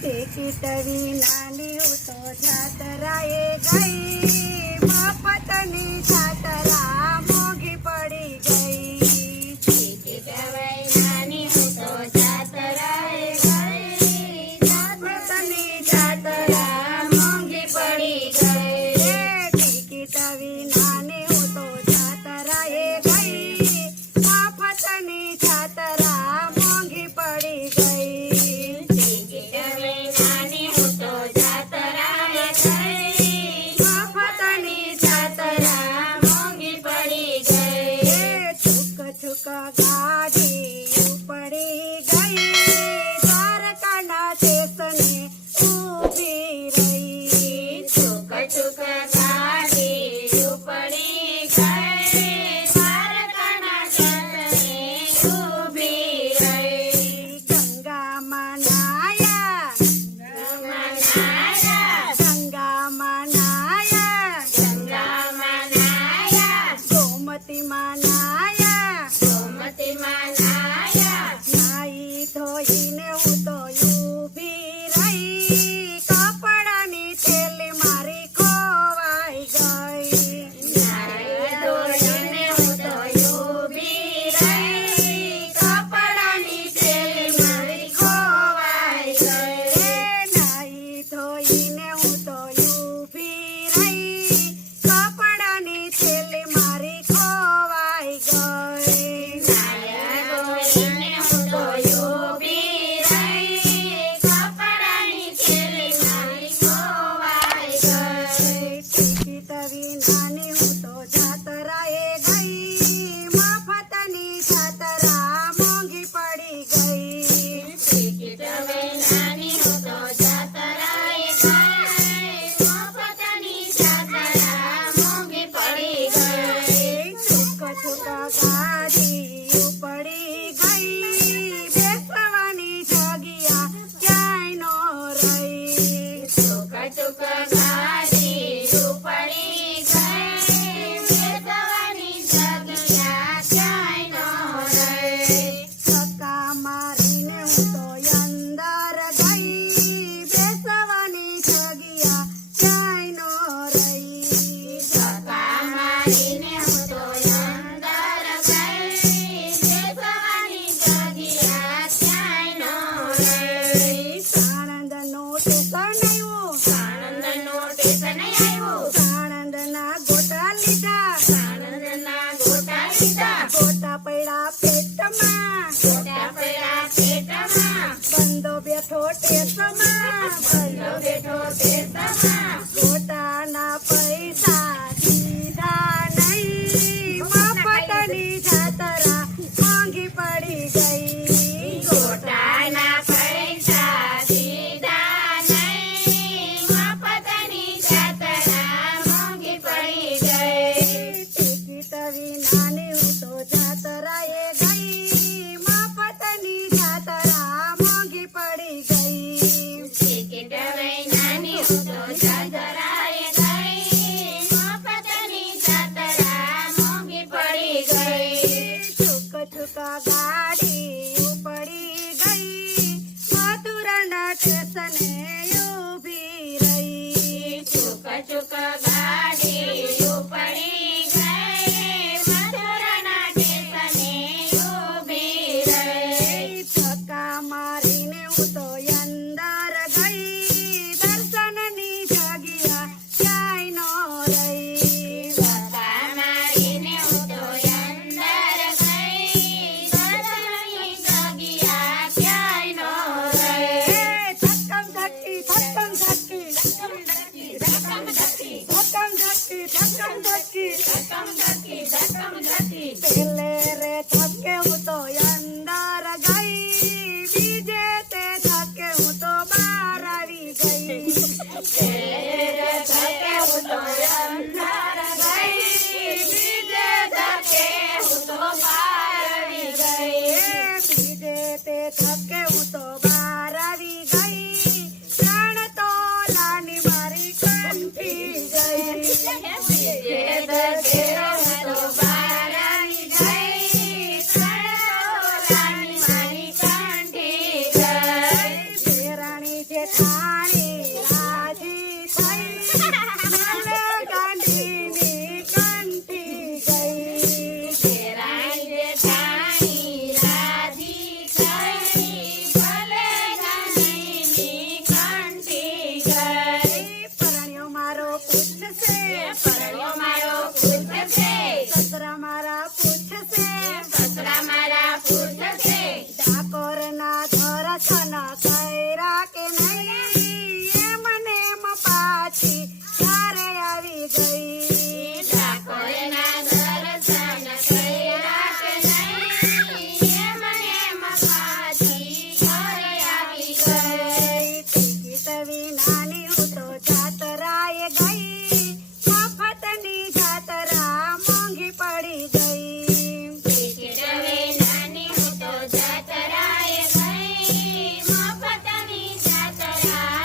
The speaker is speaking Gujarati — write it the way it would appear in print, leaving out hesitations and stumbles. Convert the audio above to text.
ટિકિટ વિનાની હું તો જાતરાએ ગઈ, મફતની જાતરા મોંઘી પડી ગઈ. ટિકિટ વિનાની હું તો જાતરાએ ગઈ, મફતની જાતરા મોંઘી પડી ગઈ. ટિકિટ વિનાની હું તો જાતરાએ ગઈ, મફતની જાતરા મોંઘી પડી ગઈ. ટિકિટ વિનાની હું તો જાતરાએ ગઈ, મફતની જાતરા મોંઘી પડી ગઈ. છુક છુક ગાડી ઉપડી ગઈ, દ્વારકાના સ્ટેશને ઊભી રહી. છુક છુક ગાડી ઉપડી ગઈ, દ્વારકાના સ્ટેશને ઊભી રહી. ગંગામાં નાયા, ગંગામાં નાયા, ગંગામાં નાયા, ગંગામાં નાયા, ગોમતીમાં નાયા, ગોમતીમાં નાયા. નાઈ ધોઈને હું તો ઊભી રહી, કપડાની થેલી મારી ખોવાઈ ગઈ. નાઈ ધોઈને હું તો ઊભી રહી, કપડાની થેલી મારી ખોવાઈ ગઈ. નાઈ ધોઈને હું તો ઊભી રહી, કપડાની થેલી મારી ખોવાઈ ગઈ. નાઈ ધોઈને હું તો ઊભી રહી, કપડાની થેલી મારી ખોવાઈ ગઈ. ટિકિટ વિનાની હું તો જાતરાએ ગઈ, મફતની જાતરા મોંઘી પડી ગઈ. ટિકિટ વિનાની હું તો જાતરાએ ગઈ, મફતની જાતરા મોંઘી પડી ગઈ. છુક છુક ગાડી ઉપડી ગઈ, બેસવાની જગ્યા ક્યાંય નો રહી. છુક છુક ગાડી ઉપડી ગઈ, બેસવાની જગ્યા ક્યાંય નો રહી. ધક્કા મારીને હું તો અંદર ગઈ, બેસવાની જગ્યા ક્યાંય નો રહી. ધક્કા મારીને હું તો અંદર ગઈ, બેસવાની જગ્યા ક્યાંય નો રહી. સાણંદનો સ્ટેશન આવ્યું, સાણંદનો સ્ટેશન આવ્યું, સાણંદના ગોટા લીધા, સાણંદના ગોટા લીધા, ગોટા પડ્યા પેટમાં, ગોટા પડ્યા પેટમાં, બંધો બેઠો ટેસમાં, બંધો બેઠો ટેસમાં. ગોટાના પૈસા દીધા નહીં, મફતની જાતરા મોંઘી પડી ગઈ. ગોટાના પૈસા દીધા નહીં, મફતની જાતરા મોંઘી પડી ગઈ. ટિકિટ વિનાની હું તો જાતરાએ ગઈ, મફતની જાતરા મોંઘી પડી ગઈ. ટિકિટ વિનાની હું તો જાતરાએ ગઈ, મફતની જાતરા મોંઘી પડી ગઈ. છુક છુક ગાડી ઉપડી ગઈ, મથુરાના સ્ટેશને ઊભી રહી. છુક છુક ગાડી ઉપડી ગઈ, મથુરાના સ્ટેશને ઊભી રહી. ધક્કા મારીને હું તો અંદર ગઈ, દર્શનની જગ્યા ક્યાંય નો રહી. ધક્કા મારીને હું તો અંદર ગઈ, દર્શનની જગ્યા ક્યાંય નો રહી. ધક્કમ ધક્કી જેઠાણી રાજી થઈ મને ગાંધીની કંઠી ગઈ. દેરાણી જેઠાણી રાજી થઈ ભલે ગાંધીની કંઠી ગઈ. પરણ્યો મારો પૂછશે પરણ્યો મારો પૂછશે સસરા મારા પૂછશે સસરા મારા પૂછશે ડાકોરના દર્શન કર્યા કે નહીં એ મને પાછી ક્યારે આવી ગઈ. ઠાકોરના દર્શન કર્યા કે નહીં એ મને પાછી ઘરે આવી ગઈ. ટિકિટ વિનાની હું તો જાતરાએ ગઈ મફતની જાતરા મોંઘી પડી ગઈ. ટિકિટ વિનાની હું તો જાતરાએ ગઈ મફતની જાતરા